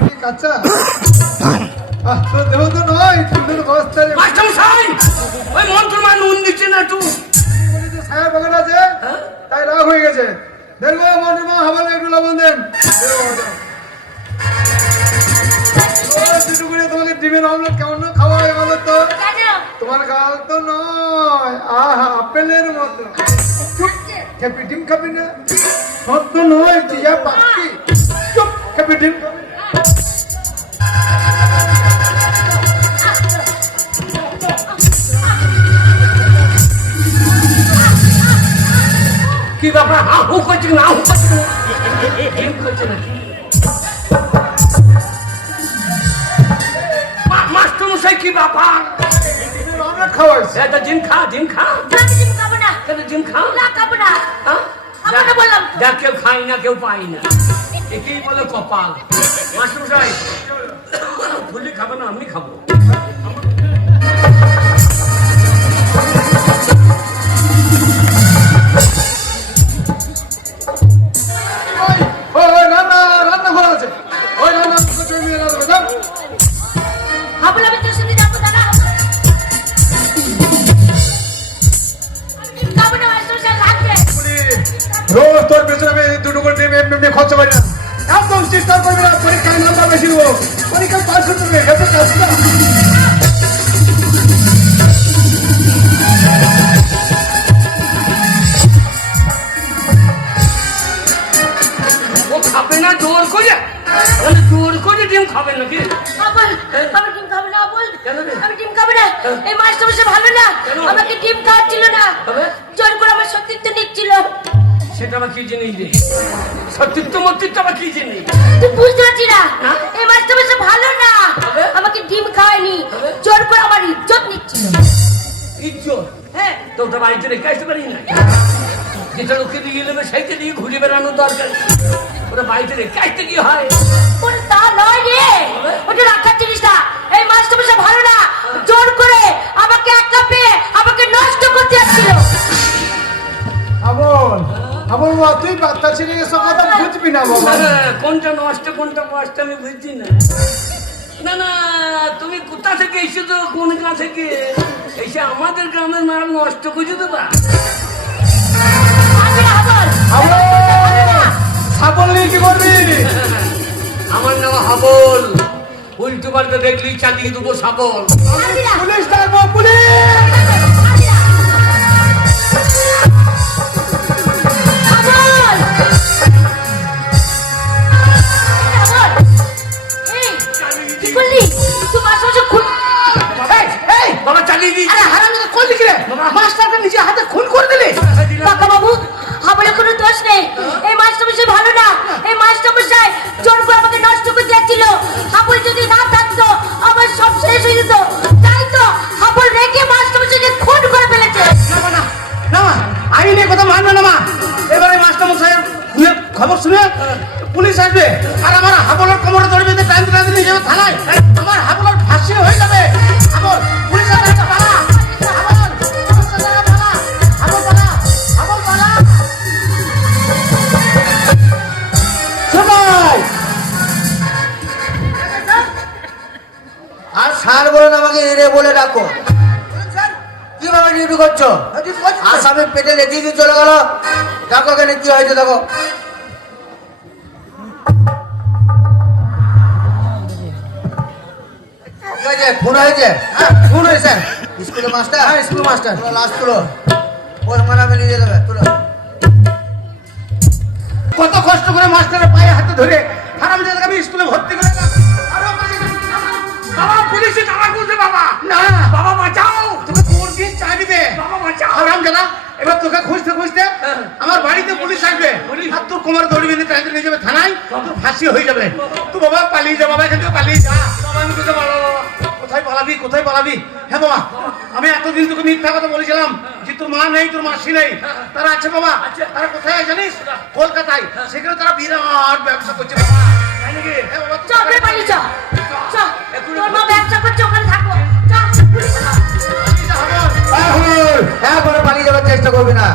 ঠিক আচ্ছা তো দেহ তো নয় সুন্দর বস্তা মাস্টার মশাই ওই মন্ত্র মান নুন দিচ্ছে না একটু ছায়া বাগান আছে তাই রাগ হয়ে গেছে দেখবো মন্ত্র মা হাবালে একটু লবণ দেন তোমাকে ডিমের অমলেট কেমন খাওয়া হয়ে গেল তো তোমার গাল তো নয় আহা আপেলের মতো খেপি ডিম খাবি না সত্য নয় টিয়া পাখি চুপ খেপি ডিম কি ব্যাপার হু করছে না হু করছে না মাস্টার মশাই কি ব্যাপার অমলেট খাওয়াইছে এটা জিম খা জিম খাবো না কেন জিম খা না খাবো না আমরা বললাম দেখ কেউ খাই না কেউ পাই না একেই বলে কপাল মাস্টার মশাই ফুলি খাবে না আমি খাবো রান্না ঘর আছে ওই রান্না হাবুল আমি তোর সাথে যাবো দাদা খাবো না মাস্টার স্যার লাগবে রোজ তোর পেছনে আমি দুটো করে এমনি খরচা করি না একদম চেষ্টা করবি না পরীক্ষায় নাম্বার বেশি দেবো পরীক্ষায় পাস করতে হবে এত কাজ না ও খাবে না জোর করে জোর করে ডিম খাবে নাকি হাবুল আমি ডিম খাবো না হাবুল কেন রে? আমি ডিম খাবো না এই মাস্টার মশাই ভালো না আমাকে ডিম খাওয়াচ্ছিল না জোর করে আমার সতীত্ব নিচ্ছিল সেটা আবার কি জিনিস রে সত্যিত্ব মত্যিত্ব আবার কি জিনিস তুই বুঝতে পারছি না এই মাস্টার মশাই ভালো না আমাকে ডিম খাওয়ায়নি জোর করে আমার ইজ্জত নিচ্ছিল ইজ্জত হ্যাঁ তো ওটা বাড়িতে রেখে আসতে পারি না যেটা লোকে দিয়ে নেবে সেইটা দিয়ে ঘুরে বেড়ানোর দরকার ওটা বাড়িতে রেখে আসতে কি হয় ওটা তা নয় রে ওটা রাখার জিনিস না এই মাস্টার মশাই ভালো না জোর করে আমাকে একা পেয়ে আমাকে নষ্ট করতে যাচ্ছিল আমল বাবা তুই বাচ্চা ছেলে এসব কথা বুঝবি না বাবা কোনটা নষ্ট কোনটা নষ্ট আমি বুঝছি না না না তুমি কোথা থেকে এসে তো কোন গ্রাম থেকে এসে আমাদের গ্রামের মাল নষ্ট করে দেবা সাবল নিয়ে কি করবি আমার নাম হাবল উল্টো পাল্টা দেখলি চালিয়ে দেবো সাবল পুলিশ ডাকবো পুলিশ বাবা চালিয়ে দিই করলি কি রে মাস্টারকে নিজে হাতে খুন করে দিলি কাকা বাবু হাবলের কোনো দোষ নেই এই মাস্টার মশাই ভালো না এই মাস্টার মশাই জোর করে আমাকে নষ্ট করতে যাচ্ছিল হাবল যদি না থাকতো আমার সব শেষ হয়ে যেত তাই তো হাবল রেখে মাস্টার মশাইকে খুন করে ফেলেছে না আইনের কথা মানবে না মা এবারে মাস্টার মশাইয়ের খবর শুনে পুলিশ আসবে আর আমার হাবলের কোমরে ধরবে টাইম নিয়ে যাবে থানায় আমার হাবলের ফাঁসি হয়ে যাবে হাবল পুলিশ আসবে পালা আর স্যার বলেন আমাকে এরে বলে ডাকো কিভাবে ডিউটি করছো আসামি পেটে লেগে দিয়ে চলে গেল দেখো কেন কি হয়েছে দেখো খুন হয়েছে খুন হয়েছে স্কুলে মাস্টার স্কুল মাস্টার লাস্ট তুলো ওর মানাবে নিয়ে যাবে তুলো কত কষ্ট করে মাস্টারের পায়ে হাতে ধরে হারাম জায়গা আমি স্কুলে ভর্তি করে বাবা পুলিশে টাকা করছে বাবা না বাবা বাঁচাও তোকে কোন দিন চাইবে বাবা বাঁচাও হারাম জানা এবার তোকে খুঁজতে খুঁজতে আমার বাড়িতে পুলিশ আসবে আর তোর কোমর দড়ি বেঁধে টাইম নিয়ে যাবে থানায় তোর ফাঁসি হয়ে যাবে তুই বাবা পালিয়ে যা বাবা এখান থেকে পালিয়ে যা বাবা আমি তোকে বাবা কোথায় পালাবি কোথায় পালাবি হ্যাঁ বাবা আমি এতদিন তোকে মিথ্যা কথা বলেছিলাম যে তোর মা নেই তোর মাসি নেই তারা আছে বাবা তারা কোথায় জানিস কলকাতায় সেখানে তারা বিরাট ব্যবসা করছে বাবা হ্যাঁ বাবা চল পালিয়ে চল চল তোর মা ব্যবসা করছে ওখানে থাকবো চল পুলিশ হ্যাঁ করে পালিয়ে যাওয়ার চেষ্টা করবি না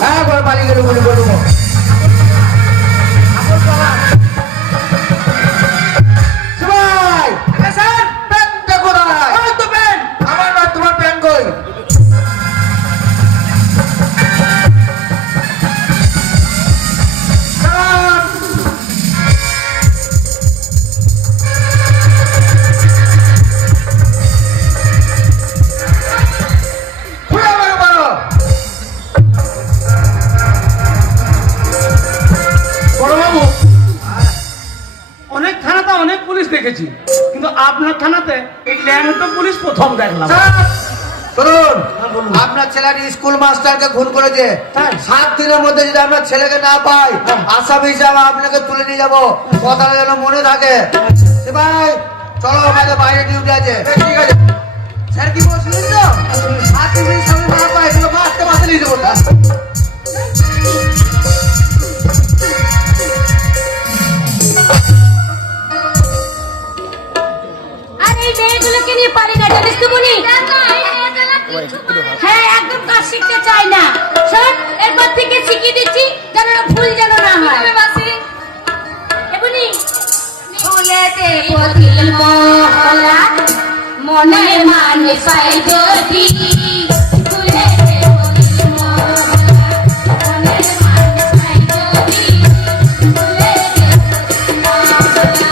হ্যাঁ করে পালিয়ে গেলে গুলি করবো অনেক পুলিশ দেখেছি, কিন্তু আপনার থানাতে এই ল্যাংটা পুলিশ প্রথম দেখলাম। শুনুন, হ্যাঁ, বলুন। আপনার ছেলের স্কুল মাস্টারকে খুন করেছে। তাই? 7 দিনের মধ্যে যদি আপনার ছেলেকে না পাই, আসামি হিসাবে আপনাকে তুলে নিয়ে যাবো। কথাটা যেন মনে থাকে। এ ভাই চলো, আমাদের বাইরে ডিউটি আছে। ঠিক আছে স্যার, কি বলছিলেন তো? 7 দিন হিসাবে না পাই, এগুলো মাসকে মাসে নিয়ে যাবো না। আর এই মেয়েগুলোকে নিয়ে পারি না, জানিস তো বলি। হ্যাঁ, একদম কাজ শিখতে চাই না। শোন, এরপর থেকে শিখিয়ে দিচ্ছি যেন ওরা ভুল যেন না হয়। এমনি ফুলেতে পতিল মহলা মনে মানে পাই যদি ফুলেতে পতিল মহলা মনে মানে পাই যদি ফুলেতে পতিল মহলা।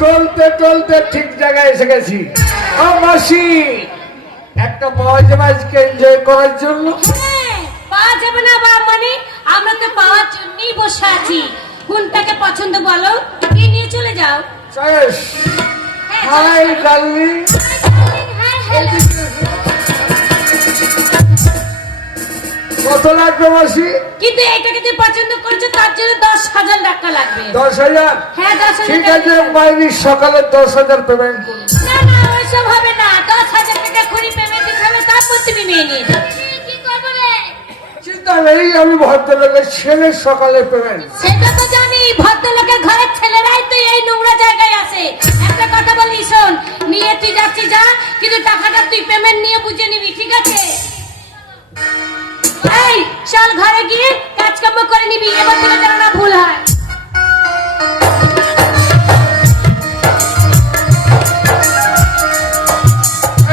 টলতে টলতে ঠিক জায়গায় এসে গেছি। ও মাসি, একটা পাওয়া যাবে আজকে এনজয় করার জন্য? হ্যাঁ, পাওয়া যাবে না বা মানে আমরা তো পাওয়ার জন্যই বসে আছি। কোনটাকে পছন্দ বলো, কি নিয়ে চলে যাও। চয়েস। হ্যাঁ, হাই ডার্লিং, হ্যাঁ, হ্যাঁ। কত লাগবে মাসি? কিন্তু এইটাকে তুই পছন্দ করছো, তার জন্য 10,000 টাকা লাগবে। 10,000? হ্যাঁ, 10,000 ঠিক টাকা আছে, দিতে হবে। বাইরে সকালে 10,000 পেমেন্ট করুন। না না, ওইসব হবে না। 10,000 টাকা খুঁড়ি পেমেন্ট দিতে হবে, তারপর তুমি মেয়ে নিয়ে যাও। কি করবো রে? চিন্তা নেই, আমি ভদ্রলোকের ছেলের সকালে পেমেন্ট। সেটা তো জানি, ভদ্রলোকের ঘরের ছেলেরাই তো এই নোংরা জায়গায় আসে। একটা কথা বলি, শোন, নিয়ে তুই যাচ্ছি যা, কিন্তু টাকাটা তুই পেমেন্ট নিয়ে বুঝে নিবি, ঠিক আছে? এই চল ঘরে গিয়ে কাজকর্ম করে নিবি, এবার থেকে যেন না ভুল হয়।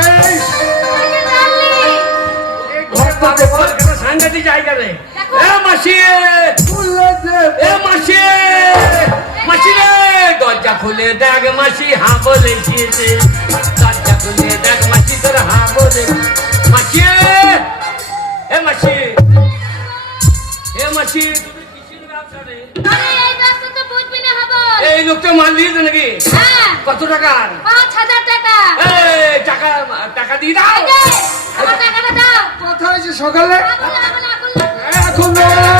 এই, এই ঘরটা সাংঘাতিক জায়গা রে। দেখো। এ মাসি, খুললে দে। এ মাসি, মাসি রে, দরজা খুলে দেখ মাসি, হ্যাঁ বলেছি। দরজা খুলে দেখ মাসি, তোর হ্যাঁ বলে। মাসি, এ মাসি, এ মাসি, তুমি কিসের ব্যবসা রে? আরে এই রাস্তা তো বুঝবি না হবো। এই লোকটা মাল দিয়েছে নাকি? হ্যাঁ, কত টাকার? 5,000 টাকা। এই টাকা, টাকা দিয়ে দাও। এই যে, আমার টাকাটা দাও। কথা হয়েছে সকালে, আগুন, আগুন, আগুন। এখন দেবে না।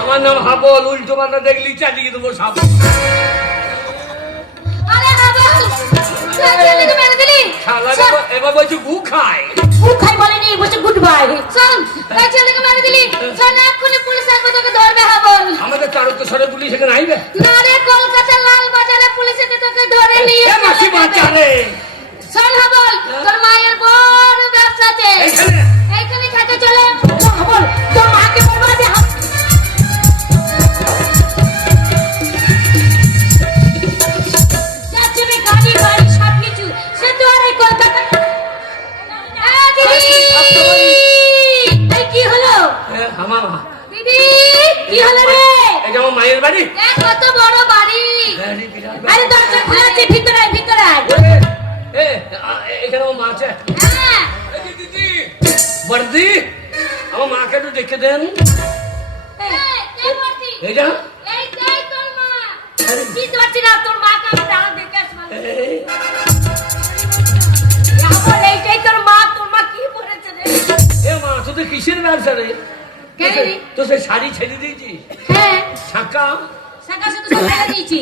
আমার নাম হাবল, উল্টো পাল্টা দেখলি চালিয়ে দেবো সব। আরে হাবল, তুই ছেলেকে মেরে দিলি। শালা এবার বলছে গু খায়। ও খাই বলেনি, বলছে গুড বাই। শোন, এই ছেলেকে মেরে দিলি। শোন, এক্ষুনি পুলিশ আসবে, তোকে ধরবে হাবল। আমাদের তারকেশ্বরে পুলিশ এখানে আইবে? না রে, কলকাতা লাল বাজারে পুলিশ এসে তোকে ধরে নিয়ে এ মাসি চলে বাঁচা যাবে। রে। শোন হাবল, তোর মায়ের বড় ব্যবসা আছে। এইখানে? এইখানে থাকে, চলে। হাবল, তোর মাকে বলবো আমি যাচ্ছে রে, গাড়ি বাড়ি সব কিছু। সে তো আর এই কলকাতা। দিদি, এই কি হলো? আমার দিদি, কি হলো রে? এটা আমার মায়ের বাড়ি। দেখ কত বড় বাড়ি। আরে বিরাট আরে দরজা খোলা আছে, ভিতরে আয়, ভিতরে আয়। এ, এখানে আমার মা আছে। হ্যাঁ, এই যে দিদি, বর্দি, আমার মাকে একটু দেখে দেন। কে বলছি? এইটা এই তোর মা। বুঝতে পারছি না, তোর মাকে আমি দাঁড়া দেখে আসবো। এই, আমার এইটাই তোর মা, তোর মা কি পড়েছে রে? এ মা, তোদের কিসের ব্যবসা রে? কেন রে? তো সে শাড়ি ছেড়ে দিয়েছিস, হ্যাঁ, শাঁকা শাঁখা শুধু সব ফেলে দিয়েছি,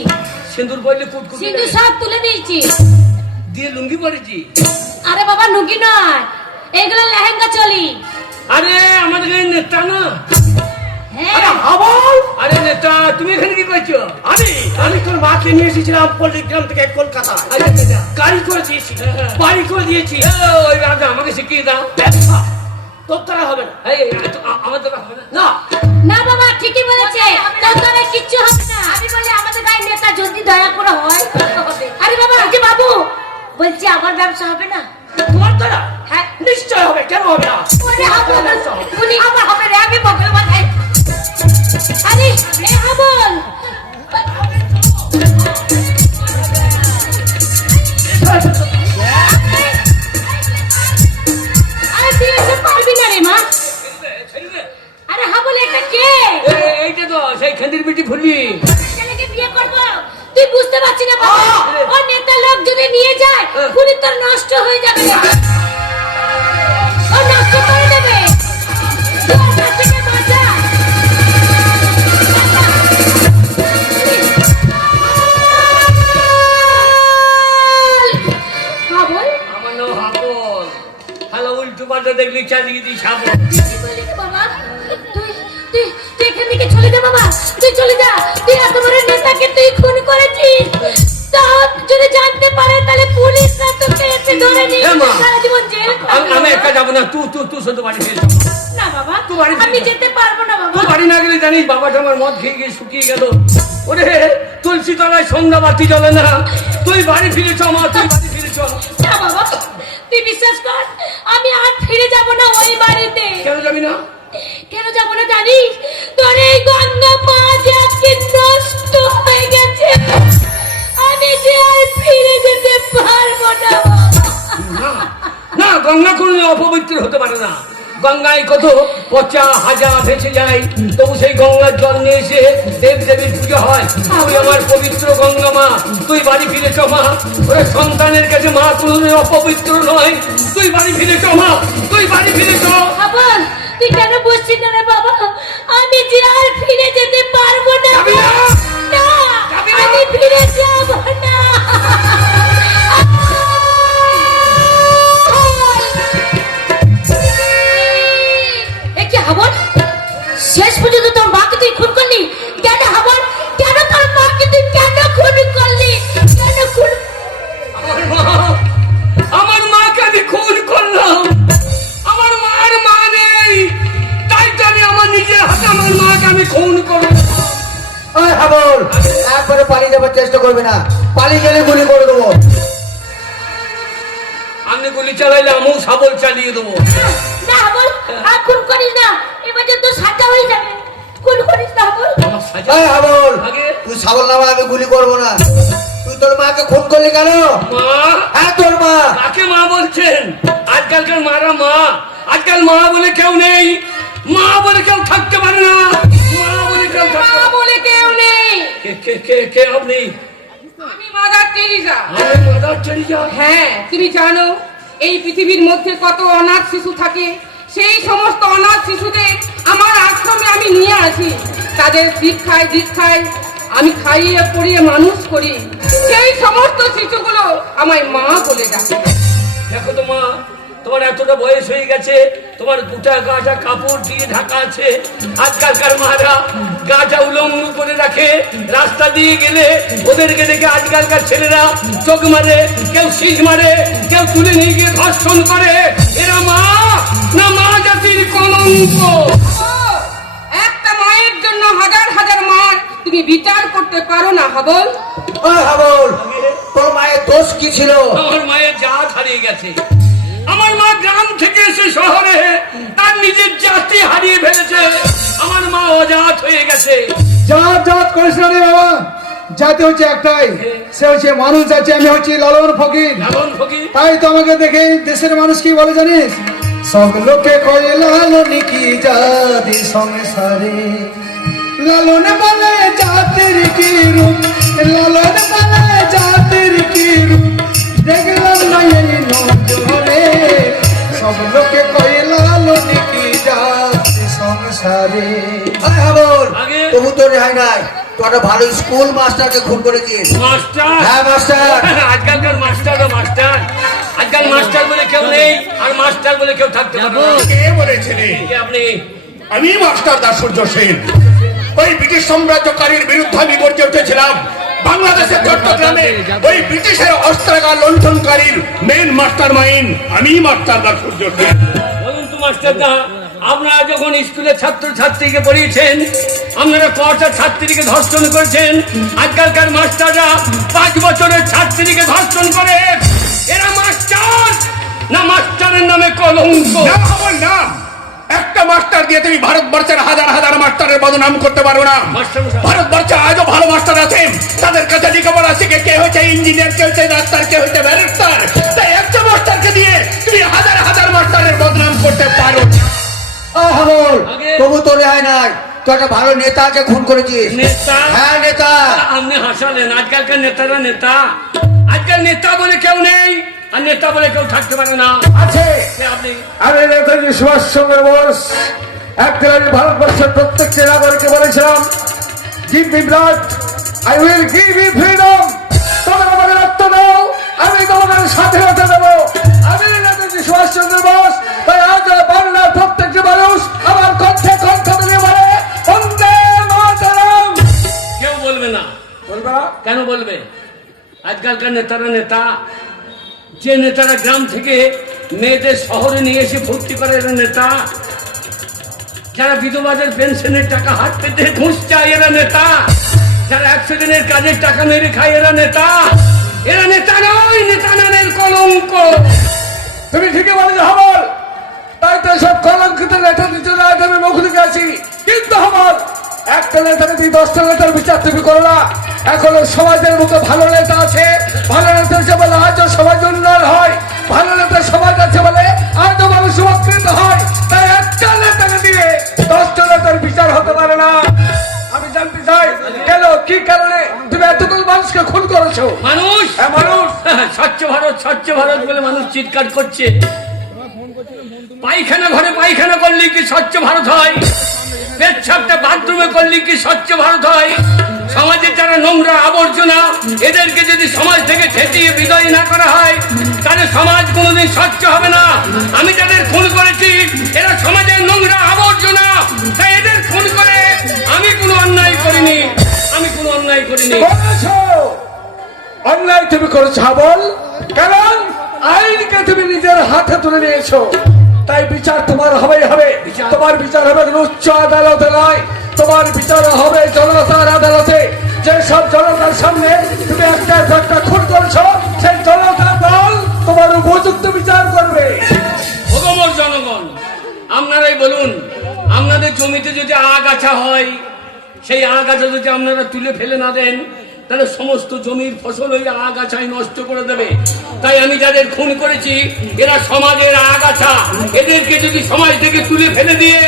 সিঁদুর পড়লে কুটকুট সিঁদুর সব তুলে দিয়েছি। দিয়ে লুঙ্গি পরেছি। আরে বাবা, নুকি নয়, এগুলো লেহেঙ্গা চলি। আরে আমাদের এই নেতা না। হ্যাঁ, হাবল, আরে নেতা, তুমি এখানে কি করছো? আমি তোর মাকে নিয়ে এসেছিলাম পল্লিগ্রাম থেকে কলকাতা। গাড়ি করে দিয়েছি, বাড়ি করে দিয়েছি। ওই রাজা আমাকে শিখিয়ে দাও। তোর দ্বারা হবে না। এই, আমার দ্বারা হবে না। না, না বাবা, ঠিকই বলেছে, তোর দ্বারা কিচ্ছু হবে না। আমি বলি আমাদের গায়ে নেতা যদি দয়া করে হয়। আরে বাবা, কি বাবু বলছি, আমার ব্যবসা হবে না? তোমার দ্বারা হ্যাঁ, নিশ্চয় হবে, কেন হবে না? ওরে হাবল, আরে এ হাবল আরে তুই এসে পারবি না রে মা। আরে হাবল এটা কে? এইটা তো সেই খেন্দির বিটি ফুলি। ছেলেকে বিয়ে করবো তুই বুঝতে পারছিস না বাবা? ও নেতা লোক যদি নিয়ে যায় পুরি তোর নষ্ট হয়ে যাবে, ও নষ্ট করে দেবে। তোর কাছ থেকে বাঁচা। হাবল আমার নাম হাবল। হ্যালো, উল্টো পাল্টা দেখলি চালিয়ে দিই সাবল। কি বললি রে বাবা? তুই তুই তুই এখান থেকে চলে যা বাবা, তুই চলে যা। তুই এত বড় নেতাকে তুই খুন করেছিস, তা যদি জানতে পারে তাহলে পুলিশ না তোকে এসে ধরে নিয়ে এ মা, সারা জীবন জেল খাটবে। আমি একা যাবো না, তুই শুধু বাড়ি ফিরে যাবো। না বাবা, তুই বাড়ি ফিরে আমি যা। যেতে পারবো না বাবা। তুই বাড়ি না গেলে জানিস বাবাটা আমার মদ খেয়ে গিয়ে শুকিয়ে গেল। ওরে তুলসী তলায় সন্ধ্যা বাতি জ্বলে না। তুই বাড়ি ফিরে চ মা, তুই বাড়ি ফিরে চ। না বাবা, তুই বিশ্বাস কর আমি আর ফিরে যাব না ওই বাড়িতে। কেন যাবি না? কেন যাব না জানিস? তোর এই গঙ্গা মা যে আজকে নষ্ট হয়ে গেছে, আমি যে আর ফিরে যেতে পারবো না না না, গঙ্গা কোনো অপবিত্র হতে পারে না। গঙ্গায় কত পচা হাজা ভেসে যায়, তবু সেই গঙ্গার জল নিয়ে এসে দেব দেবীর পুজো হয়। তুই আমার পবিত্র গঙ্গা মা, তুই বাড়ি ফিরে চ মা। ওরে সন্তানের কাছে মা কোনোদিন অপবিত্র নয়। তুই বাড়ি ফিরে চ মা, তুই বাড়ি ফিরে চ। আবার তুই কেন বসছিস না রে বাবা? আমি যে আর ফিরে যেতে পারবো না। যাবি না? না, যাবি না? আমি ফিরে যাব না। এ কি হাবল? শেষ পর্যন্ত তোর মাকে তুই খুন করলি কেন হাবল? কেন তোর মাকে তুই কেন খুন করলি? কেন খুন? আমার মাকে আমি খুন করলাম। আমার মার মা নেই, তাই তো আমি আমার নিজের হাতে আমার মাকে আমি খুন করলাম। ওই হাবল, একবারে পালিয়ে যাবার চেষ্টা করবে না, পালিয়ে গেলে গুলি করে দেবো। আমি গুলি চালাইলে আমিও সাবল চালিয়ে দেবো। না হাবল, আর খুন করিস না, এবার যে তোর সাজা হয়ে যাবে। খুন করিস না হাবল। আমার সাজা ওই হাবল, আগে তুই সাবল নামা, আমি গুলি করবো না। তুই তোর মাকে খুন করলি কেন? মা, হ্যাঁ তোর মা। কাকে মা বলছেন? আজকালকার মারা মা, আজকাল মা বলে কেউ নেই। মা বলে কেউ থাকতে পারে না। মা বলে কেউ মা বলে কেউ নেই। কে আপনি? আমি মাদার টেরিজা। আমি মাদার টেরিজা। হ্যাঁ, তুমি জানো এই পৃথিবীর মধ্যে কত অনাথ শিশু থাকে। সেই সমস্ত অনাথ শিশুদের আমার আশ্রমে আমি নিয়ে আসি। তাদের দীক্ষায় আমি খাইয়ে পড়িয়ে মানুষ করি। সেই সমস্ত শিশুগুলো আমায় মা বলে ডাকে। দেখো তো মা, তোমার এতটা বয়স হয়ে গেছে, তোমার গোটা গাটা কাপড় দিয়ে ঢাকা আছে। আজকালকার মারা গাটা উলঙ্গ করে রাখে, রাস্তা দিয়ে গেলে ওদেরকে দেখে আজকালকার ছেলেরা চোখ মারে, কেউ শিখ মারে, কেউ তুলে নিয়ে গিয়ে ধর্ষণ করে। এরা মা না মা জাতির কলঙ্ক। ও, একটা মায়ের জন্য হাজার হাজার মার তুমি বিচার করতে পারো না হাবল? ওই হাবল, তোর মায়ের দোষ কি ছিল? আমার মায়ের জাত হারিয়ে গেছে। আমার মা গ্রাম থেকে এসে শহরে তার নিজের জাতি হারিয়ে ফেলেছে। আমার মা অজাত হয়ে গেছে। জাত জাত করিস না রে বাবা, জাতি হচ্ছে একটাই, সে হচ্ছে মানুষ আছে। আমি হচ্ছি লালন ফকির। লালন ফকির। তাই তো আমাকে দেখে দেশের মানুষ কি বলে জানিস? সব লোকে কয়ে লালন কি জাতি সংসারে, লালন বলে জাতির কি রূপ, লালন বলে জাতির কি রূপ, দেখলাম না এই নজরে, সব লোকে কয়ে লালন কি জাতি সংসারে। ওই হাবল, আগে। তবু তোর রেহাই নাই। তুই একটা ভালো স্কুল মাস্টারকে খুন করে দিস। মাস্টার। হ্যাঁ মাস্টার। আজকালকার মাস্টার। আজকাল মাস্টার বলে কেউ নেই, আর মাস্টার বলে কেউ থাকতে পারে না। কে বলেছিলেন? কে আপনি? আমি মাস্টার দাসুর্য সেন। ওই ব্রিটিশ সাম্রাজ্যকারীর বিরুদ্ধে আমি গর্জে উঠেছিলাম। বাংলাদেশের চট্টগ্রামে ওই ব্রিটিশের অস্ত্রাগার লুণ্ঠনকারীর মেন মাস্টার মাইন্ড আমি মাস্টার দাসুর্য সেন। বলুন তো মাস্টার দা, আপনারা যখন স্কুলে ছাত্র ছাত্রীকে পড়িয়েছেন, আপনারা কটা ছাত্রীকে ধর্ষণ করেছেন? আজকালকার মাস্টাররা 5 বছরের ছাত্রীকে ধর্ষণ করে। এরা মাস্টার না মাস্টারের নামে কলঙ্ক? না আমার নাম একটা মাস্টার দিয়ে তুমি ভারতবর্ষের হাজার হাজার মাস্টারের বদনাম করতে পারো না। মাস্টারমশাই। ভারতবর্ষে আজও ভালো মাস্টার আছেন, তাদের কাছে লেখাপড়া শিখে কে হয়েছে ইঞ্জিনিয়ার, কে হয়েছে ডাক্তার, কে হয়েছে ব্যারিস্টার। তাই একটা মাস্টারকে দিয়ে তুমি হাজার হাজার মাস্টারের বদনাম করতে পারো না। হাবল আগে- তবু তো রেহাই নাই, তুই একটা ভালো নেতাকে খুন করেছিস। নেতা? হ্যাঁ নেতা। আপনি হাসালেন, আজকালকার নেতারা নেতা, আজকাল নেতা বলে কেউ নেই, আর নেতা বলে কেউ থাকতে পারে না। আছে। সে আপনি আমি নেতাজি সুভাষচন্দ্র বোস একদিন আমি ভারতবর্ষের প্রত্যেকটি নাগরিককে বলেছিলাম, give me blood, I will give you freedom. তোমরা আমাকে রক্ত দাও, আমি তোমাদের স্বাধীনতা দেবো। আমি নেতাজি সুভাষচন্দ্র বোস, তাই আজ বাংলার প্রত্যেকটি মানুষ আমার কণ্ঠে কণ্ঠ মিলিয়ে বলে বন্দে মাতরম। কেউ বলবে না। বলবা না? কেন বলবে? আজকালকার নেতারা নেতা, যে নেতারা গ্রাম থেকে মেয়েদের শহরে নিয়ে এসে ভর্তি করে এরা নেতা, যারা বিধবাদের পেনশনের টাকা হাত পেতে ঘুষ চায় এরা নেতা, যারা 100 দিনের কাজের টাকা মেরে খায় এরা নেতা। এরা নেতা নয়, নেতা নামের কলঙ্ক। তুমি ঠিকই বলেছো হাবল, তাই তো সব কলঙ্কিত নেতা দিতে না আমি মুখ লিখে আছি। কিন্তু হাবল, একটা নেতাকে তুমি 10টা নেতার বিচার তুমি করো না। এখনো সমাজের মুখে ভালো নেতা আছে, ভালো নেতা আছে বলে আজও সমাজ উন্নয়ন হয়, ভালো নেতা সমাজ আছে বলে আজও মানুষ উপকৃত হয়। তাই একটা নেতাকে দিয়ে 10টা নেতার বিচার হতে পারে না। আমি জানতে চাই কেন, কি কারণে তুমি এতগুলো মানুষকে খুন করেছো? মানুষ হ্যাঁ মানুষ। স্বচ্ছ ভারত, স্বচ্ছ ভারত বলে মানুষ চিৎকার করছে। পায়খানা ঘরে পায়খানা করলে কি স্বচ্ছ ভারত হয়? পেচ্ছাপটা বাথরুমে করলে কি স্বচ্ছ ভারত হয়? সমাজে যারা নোংরা আবর্জনা, এদেরকে যদি সমাজ থেকে ঠেকিয়ে বিদায় না করা হয়, তাহলে সমাজ কোনোদিন স্বচ্ছ হবে না। আমি যাদের খুন করেছি এরা সমাজের নোংরা আবর্জনা, তাই এদের খুন করে আমি কোনো অন্যায় করিনি, আমি কোনো অন্যায় করিনি। করেছো অন্যায়, তুমি করেছো হাবল, কারণ আইনকে তুমি নিজের হাতে তুলে নিয়েছো। তাই বিচার তোমার হবেই হবে। তোমার বিচার হবে উচ্চ আদালতে নয়, তোমার বিচার হবে জনতার আদালতে। যে সব জনতার সামনে তুমি একটা খুন করেছো, সেই জনতার দল তোমার উপযুক্ত বিচার করবে। ভগবত জনগণ, আপনারাই বলুন, আপনাদের জমিতে যদি আগাছা হয়, সেই আগাছা যদি আপনারা তুলে ফেলে না দেন, তাহলে সমস্ত জমির ফসল ওই আগাছায় নষ্ট করে দেবে। তাই আমি যাদের খুন করেছি এরা সমাজের আগাছা, এদেরকে যদি সমাজ থেকে তুলে ফেলে দিয়ে,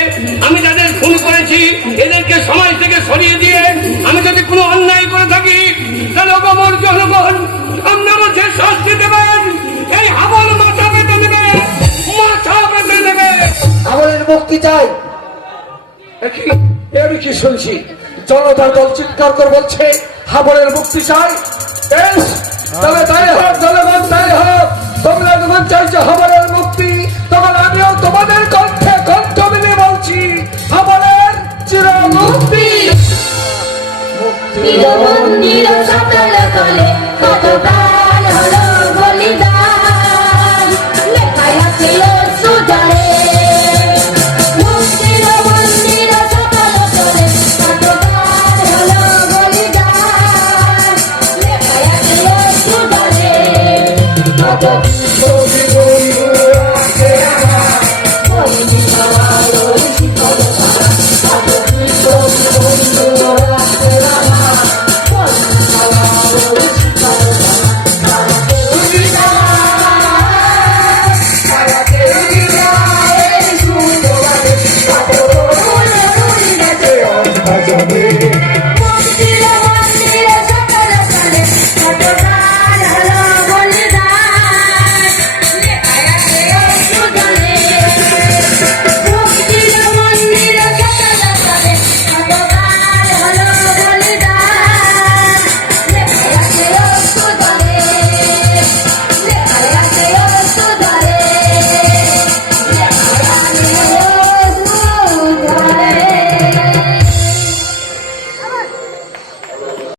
আমি যাদের খুন করেছি এদেরকে সমাজ থেকে সরিয়ে দিয়ে আমি যদি কোনো অন্যায় করে থাকি, তাহলে অগমর জনগণ আপনারা যে শাস্তি দেবেন, এই হাবল মাথা পেতে দেবে, মাথা পেতে দেবে। আমাদের মুক্তি চাই। আমি কি শুনছি? জনতার দল চিৎকার করে বলছে হাবলের মুক্তি চাই। বেশ, তবে তাই হোক জনগণ, তাই হোক। তোমরা যখন চাইছো হাবলের মুক্তি, তখন আমিও তোমাদের